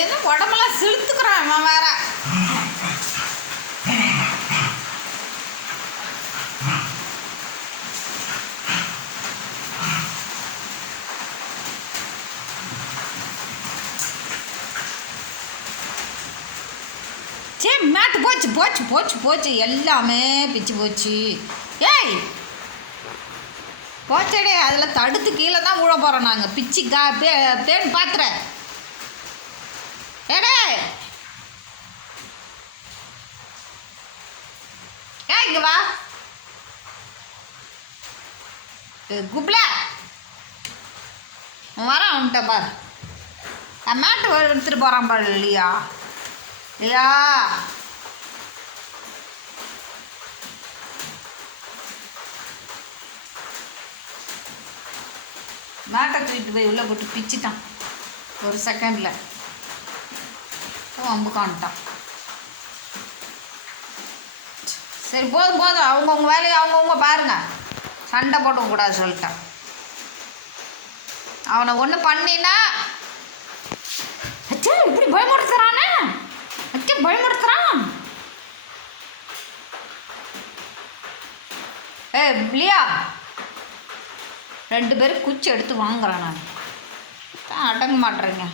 என்ன உடம்பெல்லாம் சிலுத்துக்கிறான் இவன் வேற. சரி மேட்டு போச்சு போச்சு போச்சு போச்சு எல்லாமே பிச்சு போச்சு. ஏய் போச்சடே, அதில் தடுத்து கீழே தான் விழ போகிறோம் நாங்கள். பிச்சு பேன் பாத்துறேன். ஏடே இங்கே வா குப்ல வரான் அவன்கிட்ட பார். மேட்டு எடுத்துகிட்டு போகிறான் பாரு. இல்லையா இல்லையா மேட்டை தூக்கிட்டு போய் உள்ளே போட்டு பிச்சுட்டான் ஒரு செகண்டில். அம்புக்கான்ட்டான். சரி போதும் போதும், அவங்கவுங்க வேலையை அவங்கவுங்க பாருங்க, சண்டை போடக்கூடாது சொல்லிட்டான். அவனை ஒன்று பண்ணினா அச்சா இப்படி பயமுறுத்துறானே, அச்சா பயமுறுத்துறான். இல்லையா 2 பேரும் குச்சி எடுத்து வாங்குறான். நான் அடங்க மாட்டேறேங்க.